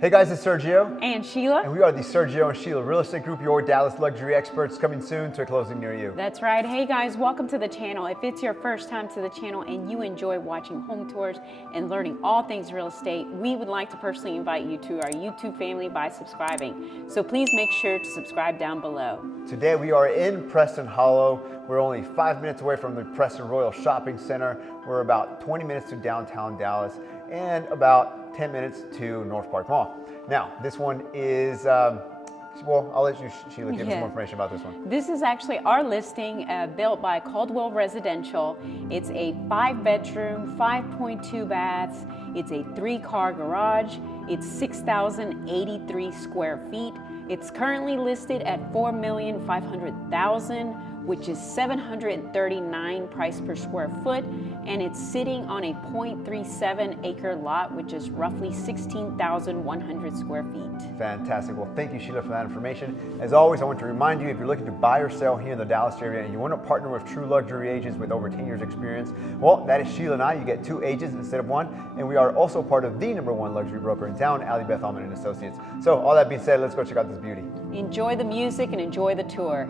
Hey guys, it's Sergio. And Sheila. And we are the Sergio and Sheila Real Estate Group, your Dallas luxury experts, coming soon to a closing near you. That's right. Hey guys, welcome to the channel. If it's your first time to the channel and you enjoy watching home tours and learning all things real estate, we would like to personally invite you to our YouTube family by subscribing. So please make sure to subscribe down below. Today we are in Preston Hollow. We're only 5 minutes away from the Preston Royal Shopping Center. We're about 20 minutes to downtown Dallas and about 10 minutes to North Park Mall. Now, this one is, well, I'll let you, Sheila, give us more information about this one. This is actually our listing built by Caldwell Residential. It's a 5-bedroom, 5.2 baths. It's a 3-car garage. It's 6,083 square feet. It's currently listed at $4,500,000, which is $739 price per square foot, and it's sitting on a 0.37 acre lot, which is roughly 16,100 square feet. Fantastic. Well, thank you, Sheila, for that information. As always, I want to remind you, if you're looking to buy or sell here in the Dallas area and you want to partner with true luxury agents with over 10 years experience, well, that is Sheila and I. You get 2 agents instead of 1, and we are also part of the #1 luxury broker in town, Ali Beth Alman and Associates. So all that being said, let's go check out this beauty. Enjoy the music and enjoy the tour.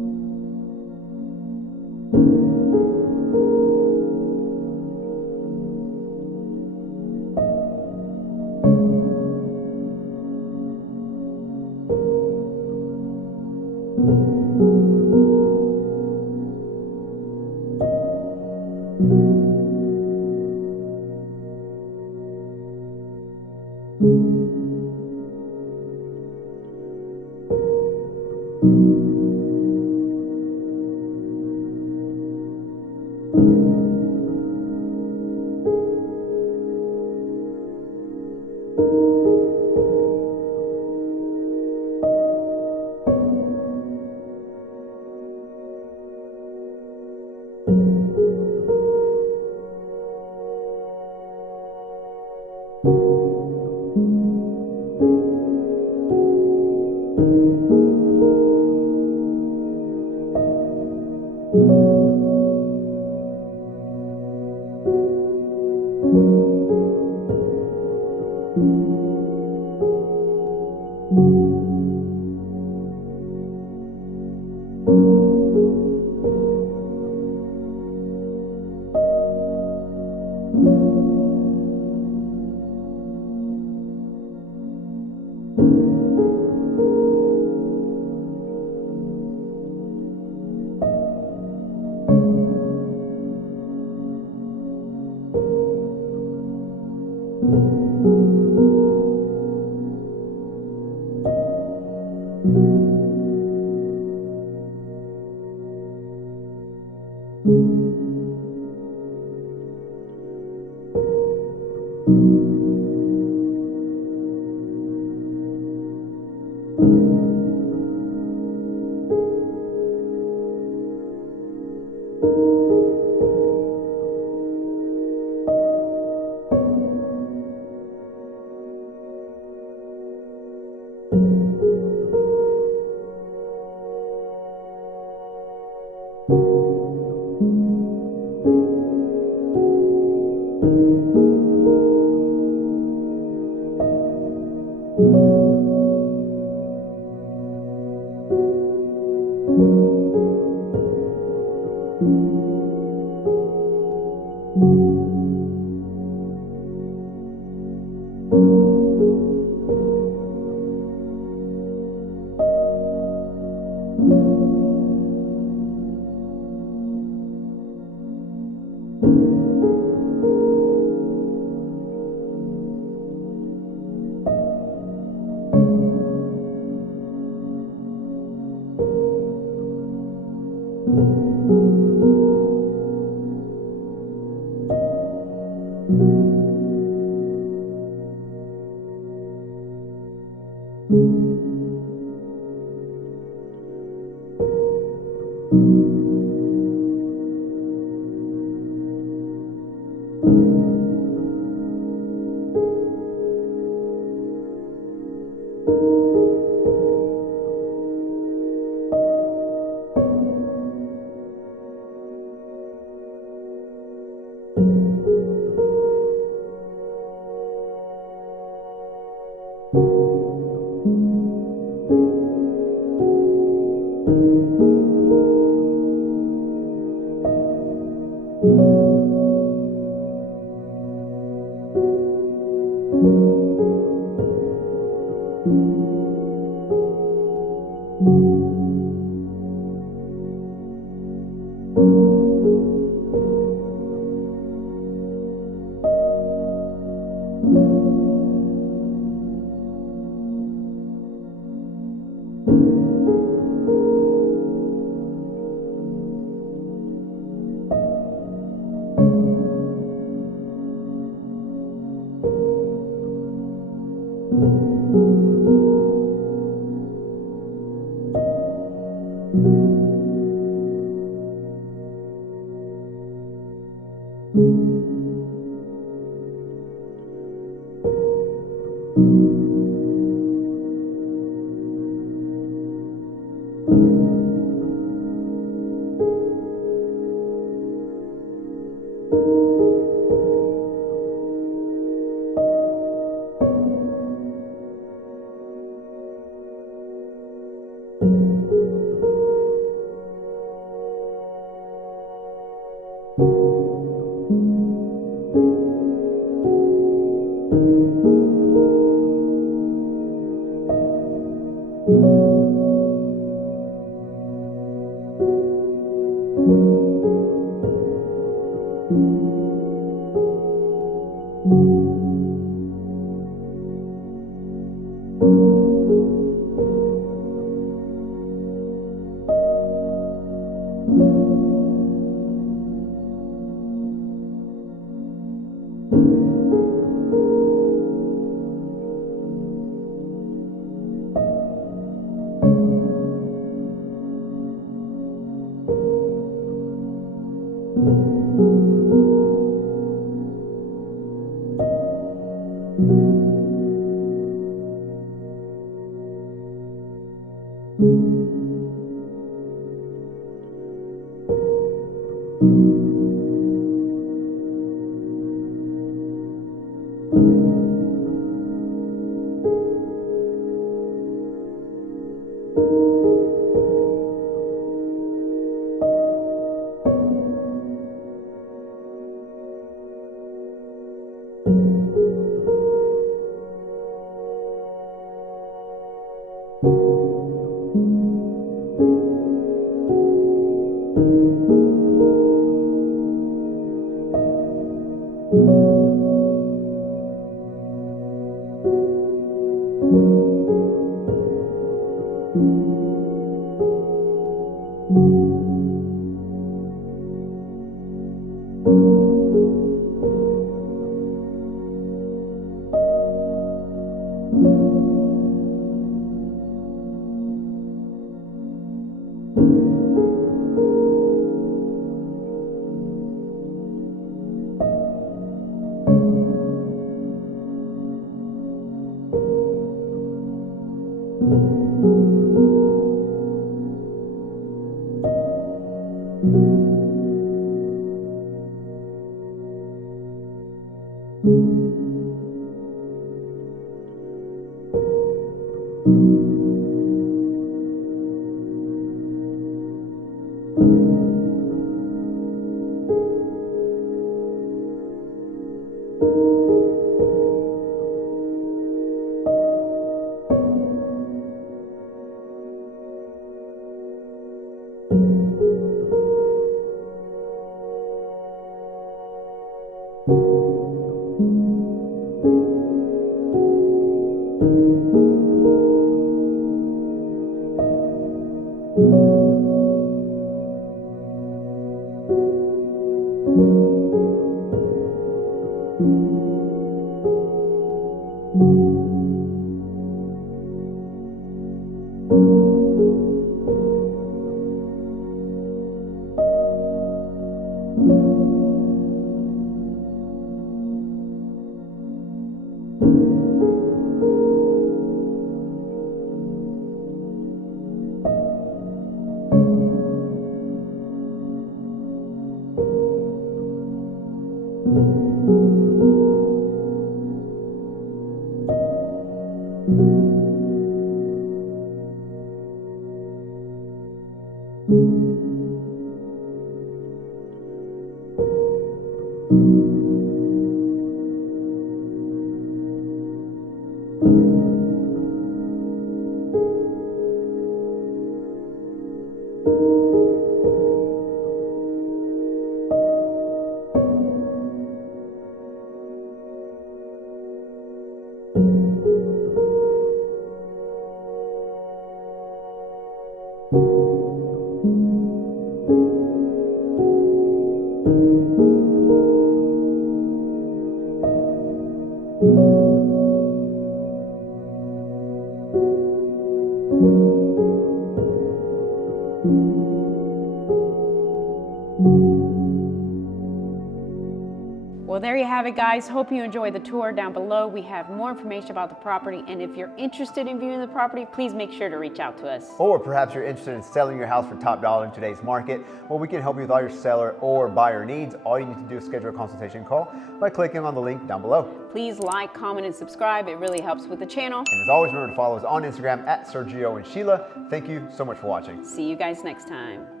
Well, there you have it, guys. Hope you enjoyed the tour. Down below, we have more information about the property. And if you're interested in viewing the property, please make sure to reach out to us. Or perhaps you're interested in selling your house for top dollar in today's market. Well, we can help you with all your seller or buyer needs. All you need to do is schedule a consultation call by clicking on the link down below. Please like, comment, and subscribe. It really helps with the channel. And as always, remember to follow us on Instagram at Sergio and Sheila. Thank you so much for watching. See you guys next time.